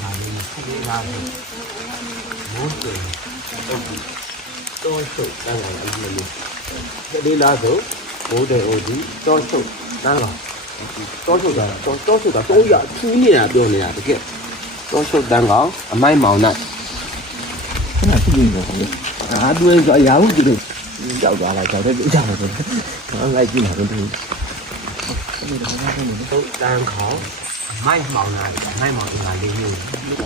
ငါလေးခက်လေးလားမိုးတယ်တော့ဆုတ်တန်းလာအကြီးလေးခက်လေးလားဆိုမိုးတယ်အိုဒီတော့ဆုတ်တန်းလာတော့ဆုတ်တာတော့ရထူးနေတာပြောနေတာတကယ်တော့ဆုတ်တန်းကောင်အမိုက်မောင်နိုင်ခဏကြည့်နေတော့အားတွေးဆိုအရာဟုတ်တယ်ကြောက်သွားလိုက်ကြောက်တယ်ကြောက်တယ်လိုက်ကြည့်လာတော့သူတန်းကောင်မိုက်မောင်လာမိုက်မောင်အင်္ဂါလေးမျိုး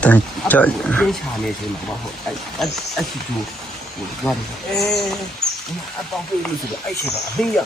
တန်းကြောက်ပြင်းချာနေချိန်မှာဟုတ်အဲ့ချီတူဟိုကြွားတယ်အပေါင်းပြေးလို့ဆိုတော့အဲ့ချက်ကအမေရ